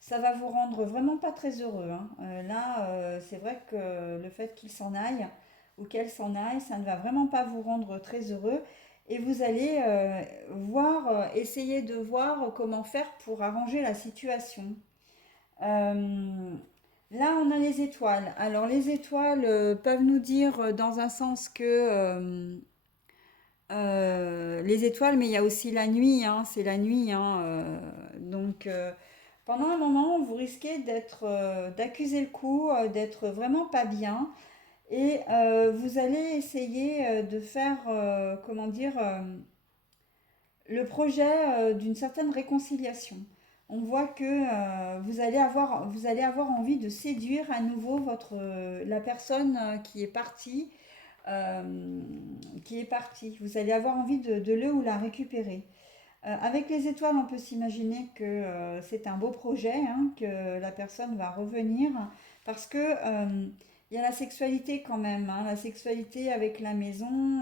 ça va vous rendre vraiment pas très heureux, hein. Là, c'est vrai que le fait qu'il s'en aille ou qu'elle s'en aille, ça ne va vraiment pas vous rendre très heureux. Et vous allez essayer de voir comment faire pour arranger la situation. Euh, Là, on a les étoiles. Alors, les étoiles peuvent nous dire dans un sens que les étoiles, mais il y a aussi la nuit, hein, c'est la nuit, hein, pendant un moment, vous risquez d'accuser le coup, d'être vraiment pas bien, et vous allez essayer de faire, comment dire, le projet d'une certaine réconciliation. On voit que vous allez avoir envie de séduire à nouveau la personne euh, qui est partie. Vous allez avoir envie de le ou la récupérer. Avec les étoiles, on peut s'imaginer que c'est un beau projet, hein, que la personne va revenir, parce que il y a la sexualité quand même, hein, la sexualité avec la maison.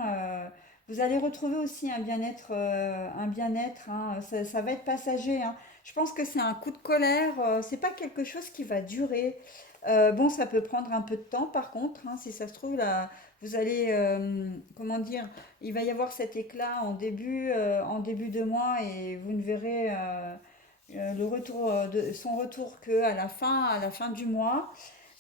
Vous allez retrouver aussi un bien-être, hein, ça va être passager, hein. Je pense que c'est un coup de colère, c'est pas quelque chose qui va durer. Bon, ça peut prendre un peu de temps, par contre, hein, si ça se trouve là, vous allez, comment dire, il va y avoir cet éclat en début de mois et vous ne verrez son retour que à la fin du mois.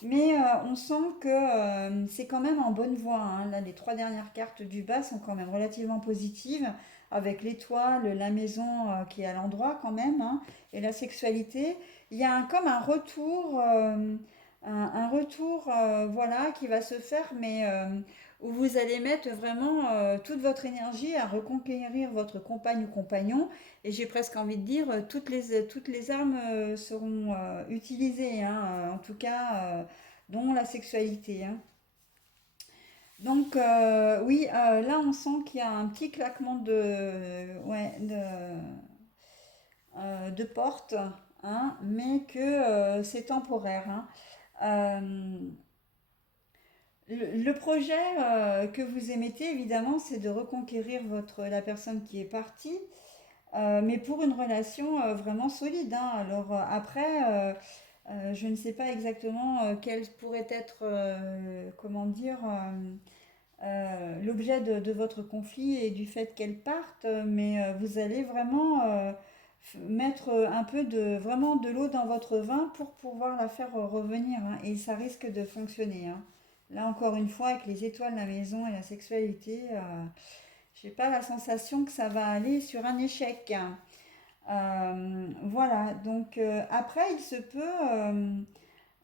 Mais on sent que c'est quand même en bonne voie, hein. Là, les trois dernières cartes du bas sont quand même relativement positives, avec l'étoile, la maison qui est à l'endroit quand même, hein, et la sexualité. Il y a comme un retour voilà, qui va se faire, mais où vous allez mettre vraiment toute votre énergie à reconquérir votre compagne ou compagnon. Et j'ai presque envie de dire, toutes les armes seront utilisées, hein, en tout cas, dont la sexualité, hein. Donc, oui, là, on sent qu'il y a un petit claquement de porte, hein, mais que c'est temporaire, hein. Euh, le projet que vous émettez, évidemment, c'est de reconquérir la personne qui est partie, mais pour une relation vraiment solide, hein. Alors après, je ne sais pas exactement quel pourrait être, comment dire, l'objet de votre conflit et du fait qu'elle parte, mais vous allez vraiment mettre un peu vraiment de l'eau dans votre vin pour pouvoir la faire revenir, hein, et ça risque de fonctionner, hein. Là encore une fois, avec les étoiles, la maison et la sexualité, j'ai pas la sensation que ça va aller sur un échec, hein. Voilà, donc après, il se peut,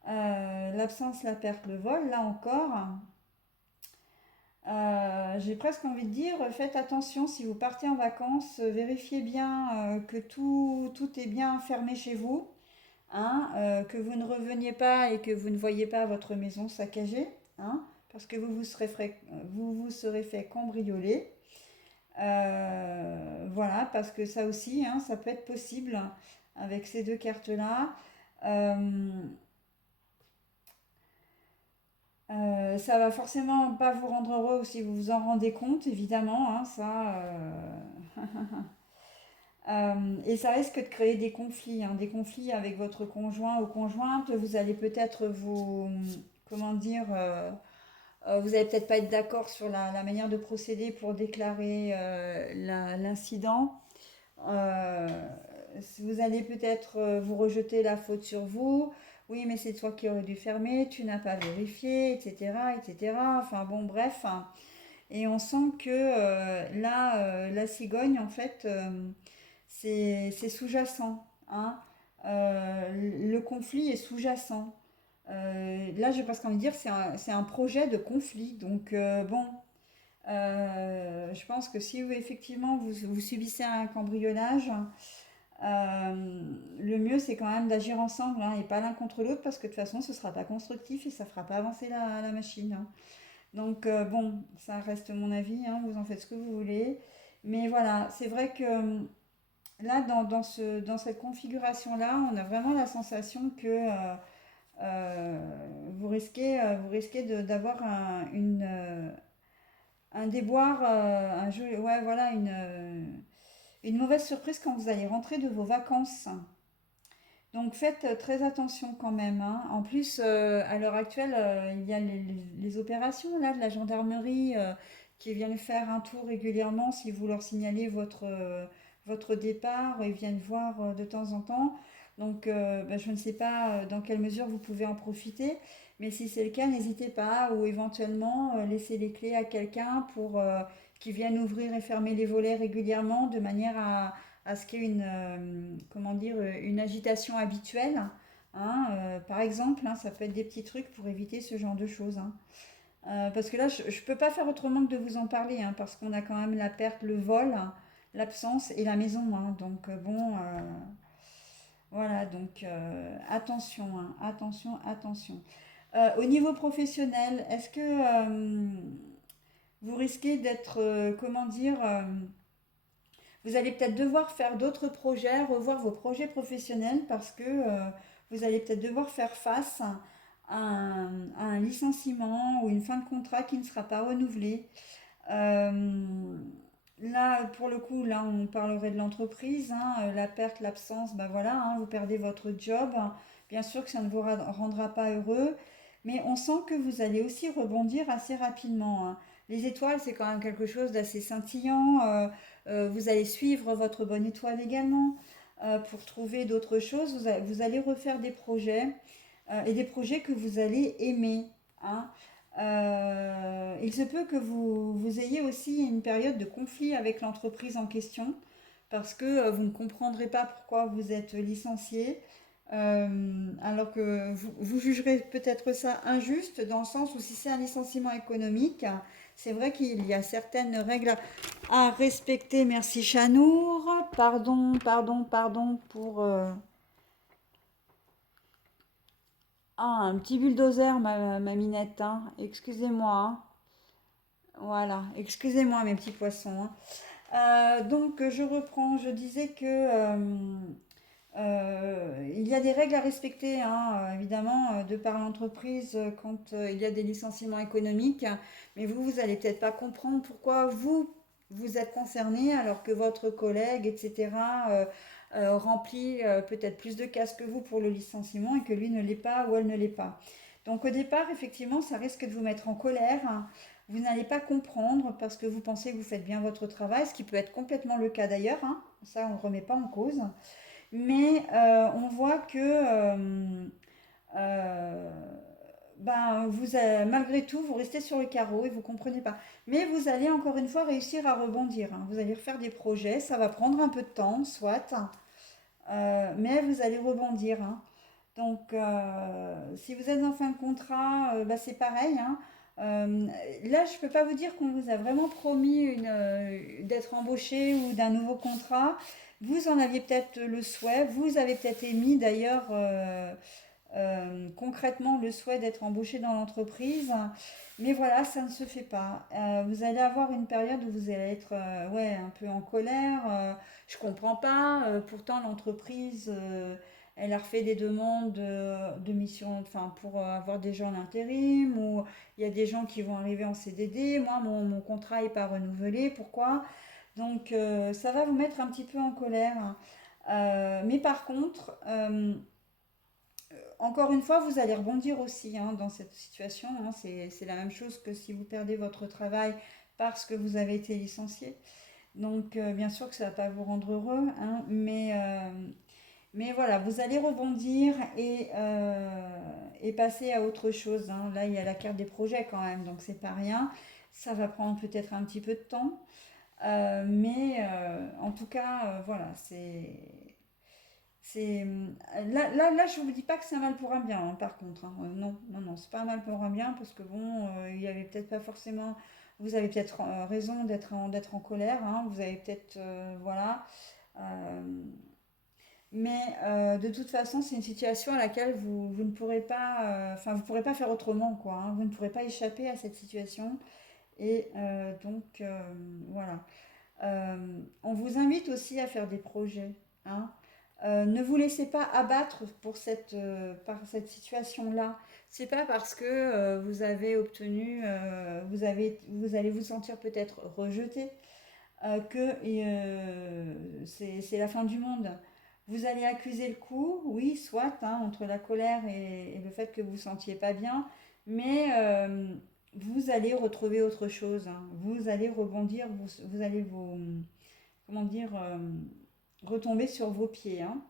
l'absence, la perte, le vol, là encore. J'ai presque envie de dire, faites attention si vous partez en vacances, vérifiez bien que tout est bien fermé chez vous, hein, que vous ne reveniez pas et que vous ne voyez pas votre maison saccagée, hein, parce que vous vous serez fait cambrioler. Voilà, parce que ça aussi, hein, ça peut être possible avec ces deux cartes-là. Euh, Ça va forcément pas vous rendre heureux si vous vous en rendez compte, évidemment, hein, ça. Et ça risque de créer des conflits avec votre conjoint ou conjointe. Vous allez peut-être comment dire, vous allez peut-être pas être d'accord sur la manière de procéder pour déclarer l'incident. Euh, Vous allez peut-être vous rejeter la faute sur vous. Oui, mais c'est toi qui aurais dû fermer, tu n'as pas vérifié, etc., etc. Enfin bon, bref, hein. Et on sent que là, la cigogne, en fait, c'est sous-jacent, hein. Le conflit est sous-jacent. Là, j'ai presque envie de dire, c'est un projet de conflit. Donc, bon, je pense que si effectivement vous subissez un cambriolage, le mieux c'est quand même d'agir ensemble, hein, et pas l'un contre l'autre, parce que de toute façon ce sera pas constructif et ça fera pas avancer la machine, hein. Donc bon, ça reste mon avis, hein, vous en faites ce que vous voulez. Mais voilà, c'est vrai que là, dans cette configuration-là, on a vraiment la sensation que vous risquez d'avoir un déboire, ouais, voilà, une mauvaise surprise quand vous allez rentrer de vos vacances. Donc faites très attention quand même, hein. En plus, à l'heure actuelle, il y a les opérations là de la gendarmerie qui viennent faire un tour régulièrement si vous leur signalez votre départ. Ils viennent voir de temps en temps. Donc bah, je ne sais pas dans quelle mesure vous pouvez en profiter, mais si c'est le cas, n'hésitez pas ou éventuellement laisser les clés à quelqu'un pour qu'il vienne ouvrir et fermer les volets régulièrement de manière à ce qu'il y ait comment dire, une agitation habituelle. Hein, par exemple, hein, ça peut être des petits trucs pour éviter ce genre de choses. Hein. Parce que là, je ne peux pas faire autrement que de vous en parler, hein, parce qu'on a quand même la perte, le vol, l'absence et la maison. Hein. Donc bon, voilà, donc attention, hein, attention, attention. Au niveau professionnel, est-ce que vous risquez d'être, comment dire, vous allez peut-être devoir faire d'autres projets, revoir vos projets professionnels parce que vous allez peut-être devoir faire face à un licenciement ou une fin de contrat qui ne sera pas renouvelée. Euh, Là, pour le coup, là, on parlerait de l'entreprise, hein, la perte, l'absence, ben voilà, hein, vous perdez votre job. Bien sûr que ça ne vous rendra pas heureux, mais on sent que vous allez aussi rebondir assez rapidement. Hein. Les étoiles, c'est quand même quelque chose d'assez scintillant. Vous allez suivre votre bonne étoile également pour trouver d'autres choses. Vous allez refaire des projets et des projets que vous allez aimer. Hein. Il se peut que vous ayez aussi une période de conflit avec l'entreprise en question parce que vous ne comprendrez pas pourquoi vous êtes licencié, alors que vous jugerez peut-être ça injuste dans le sens où si c'est un licenciement économique, c'est vrai qu'il y a certaines règles à respecter. Merci Chanour. Pardon, pardon, pardon pour... Ah, un petit bulldozer, ma minette. Hein. Excusez-moi. Hein. Voilà, excusez-moi mes petits poissons. Hein. Donc je reprends, je disais que il y a des règles à respecter, hein, évidemment, de par l'entreprise quand il y a des licenciements économiques, mais vous allez peut-être pas comprendre pourquoi vous êtes concerné alors que votre collègue, etc., remplit peut-être plus de cases que vous pour le licenciement et que lui ne l'est pas ou elle ne l'est pas. Donc au départ, effectivement, ça risque de vous mettre en colère. Hein. Vous n'allez pas comprendre parce que vous pensez que vous faites bien votre travail, ce qui peut être complètement le cas d'ailleurs. Hein. Ça, on ne remet pas en cause. Mais on voit que euh, ben, malgré tout, vous restez sur le carreau et vous ne comprenez pas. Mais vous allez encore une fois réussir à rebondir. Hein. Vous allez refaire des projets, ça va prendre un peu de temps, soit, mais vous allez rebondir. Hein. Donc, si vous êtes en fin de contrat, bah, c'est pareil. Hein. Là, je ne peux pas vous dire qu'on vous a vraiment promis d'être embauché ou d'un nouveau contrat. Vous en aviez peut-être le souhait, vous avez peut-être émis d'ailleurs concrètement le souhait d'être embauché dans l'entreprise, mais voilà, ça ne se fait pas. Vous allez avoir une période où vous allez être ouais, un peu en colère. Je comprends pas, pourtant l'entreprise elle a refait des demandes de mission, enfin pour avoir des gens en intérim, ou il y a des gens qui vont arriver en CDD. Moi, mon contrat n'est pas renouvelé. Pourquoi? Donc, ça va vous mettre un petit peu en colère. Hein. Mais par contre, encore une fois, vous allez rebondir aussi hein, dans cette situation. Hein. C'est la même chose que si vous perdez votre travail parce que vous avez été licencié. Donc, bien sûr que ça ne va pas vous rendre heureux, hein, mais voilà, vous allez rebondir et passer à autre chose. Hein. Là, il y a la carte des projets quand même, donc c'est pas rien. Ça va prendre peut-être un petit peu de temps, mais en tout cas, voilà, là, je vous dis pas que c'est un mal pour un bien, hein, par contre. Hein. Non, non, non, c'est pas un mal pour un bien parce que bon, il y avait peut-être pas forcément. Vous avez peut-être raison d'être en colère. Hein. Vous avez peut-être, voilà. Euh, mais de toute façon, c'est une situation à laquelle vous ne pourrez pas, enfin, vous pourrez pas faire autrement, quoi. Hein. Vous ne pourrez pas échapper à cette situation. Et donc, voilà. On vous invite aussi à faire des projets. Hein. Ne vous laissez pas abattre par cette situation-là. C'est pas parce que vous avez obtenu, vous allez vous sentir peut-être rejeté que c'est la fin du monde. Vous allez accuser le coup, oui, soit, hein, entre la colère et le fait que vous ne vous sentiez pas bien, mais vous allez retrouver autre chose, hein. Vous allez rebondir, vous allez vous, comment dire, retomber sur vos pieds, hein.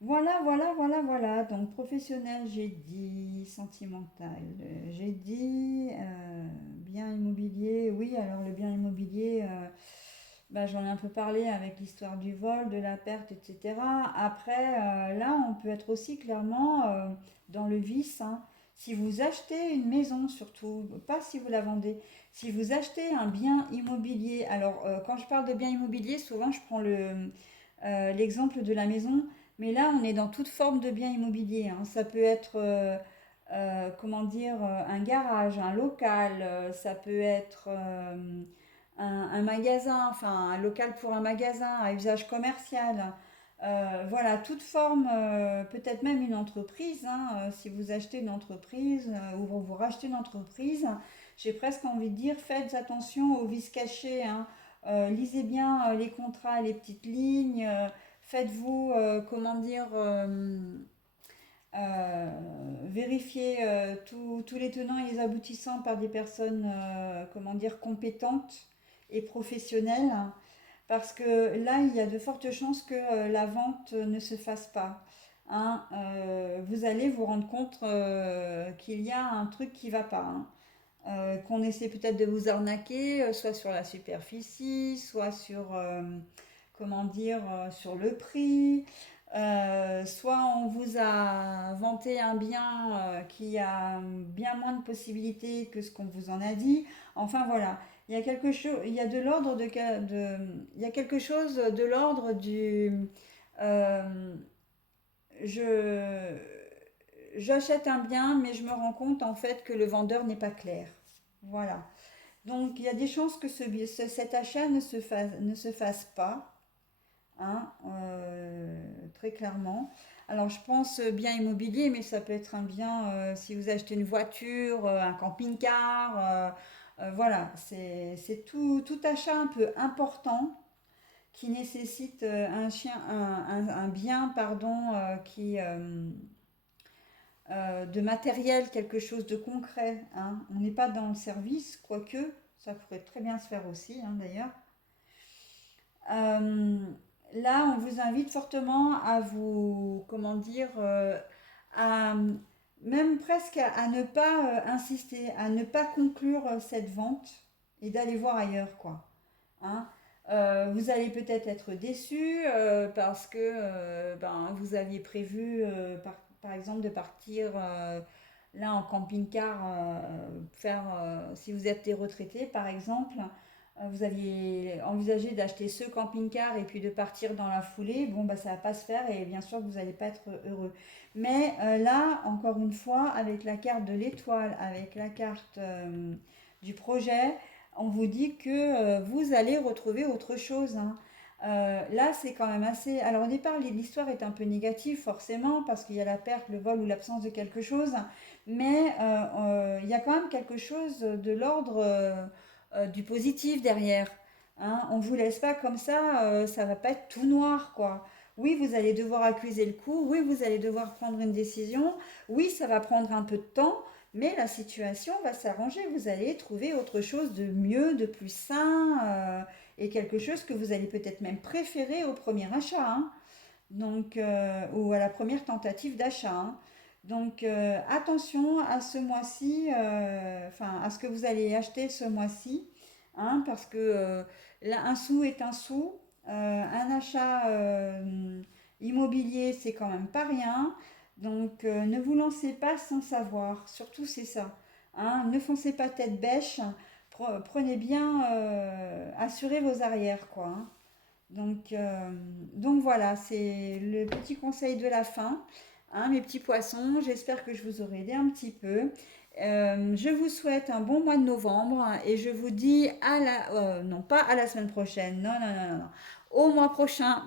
Voilà, voilà, voilà, voilà. Donc professionnel, j'ai dit, sentimental, j'ai dit, bien immobilier. Oui, alors le bien immobilier, bah, j'en ai un peu parlé avec l'histoire du vol, de la perte, etc. Après, là, on peut être aussi clairement dans le vice, hein. Si vous achetez une maison, surtout, pas si vous la vendez, si vous achetez un bien immobilier, alors quand je parle de bien immobilier, souvent je prends l'exemple de la maison, mais là, on est dans toute forme de bien immobilier, hein. Ça peut être, comment dire, un garage, un local, ça peut être un magasin, enfin un local pour un magasin à usage commercial. Voilà, toute forme, peut-être même une entreprise, hein, si vous achetez une entreprise ou vous rachetez une entreprise, j'ai presque envie de dire, faites attention aux vices cachés, hein. Lisez bien les contrats, les petites lignes. Faites-vous, comment dire, vérifier tous les tenants et les aboutissants par des personnes, comment dire, compétentes et professionnelles, parce que là, il y a de fortes chances que la vente ne se fasse pas, hein. Vous allez vous rendre compte qu'il y a un truc qui ne va pas, hein. Qu'on essaie peut-être de vous arnaquer, soit sur la superficie, soit sur, comment dire, sur le prix. Soit on vous a vanté un bien qui a bien moins de possibilités que ce qu'on vous en a dit. Enfin voilà, il y a quelque chose, il y a de l'ordre il y a quelque chose de l'ordre du, euh, je, j'achète un bien, mais je me rends compte en fait que le vendeur n'est pas clair. Voilà. Donc il y a des chances que cet achat ne se fasse pas, hein, très clairement. Alors je pense bien immobilier, mais ça peut être un bien, si vous achetez une voiture, un camping-car, voilà, c'est tout achat un peu important qui nécessite un bien, pardon, de matériel, quelque chose de concret, hein. On n'est pas dans le service, quoique ça pourrait très bien se faire aussi, hein, d'ailleurs. Euh, Là, on vous invite fortement à vous, comment dire, à même presque à ne pas insister, à ne pas conclure cette vente et d'aller voir ailleurs, quoi, hein. Vous allez peut-être être déçu parce que ben, vous aviez prévu, par exemple, de partir là en camping-car, si vous êtes des retraités, par exemple, vous aviez envisagé d'acheter ce camping-car et puis de partir dans la foulée. Bon, bah, ça va pas se faire et bien sûr que vous n'allez pas être heureux. Mais là, encore une fois, avec la carte de l'étoile, avec la carte du projet, on vous dit que vous allez retrouver autre chose, hein. Là, c'est quand même assez. Alors, au départ, l'histoire est un peu négative, forcément, parce qu'il y a la perte, le vol ou l'absence de quelque chose. Mais il y a quand même quelque chose de l'ordre du positif derrière, hein. On ne vous laisse pas comme ça va pas être tout noir, quoi. Oui, vous allez devoir accuser le coup. Oui, vous allez devoir prendre une décision. Oui, ça va prendre un peu de temps. Mais la situation va s'arranger, vous allez trouver autre chose de mieux, de plus sain, et quelque chose que vous allez peut-être même préférer au premier achat, hein. Donc, ou à la première tentative d'achat, hein. Donc, attention à ce mois-ci, enfin à ce que vous allez acheter ce mois-ci, hein, parce que là, un sou est un sou. Un achat immobilier, c'est quand même pas rien. Donc, ne vous lancez pas sans savoir. Surtout, c'est ça, hein. Ne foncez pas tête bêche. Prenez bien, assurez vos arrières, quoi, hein. Donc, euh, donc voilà, c'est le petit conseil de la fin, hein, mes petits poissons. J'espère que je vous aurai aidé un petit peu. Je vous souhaite un bon mois de novembre et je vous dis non pas à la semaine prochaine, non, non, non, non, non, au mois prochain.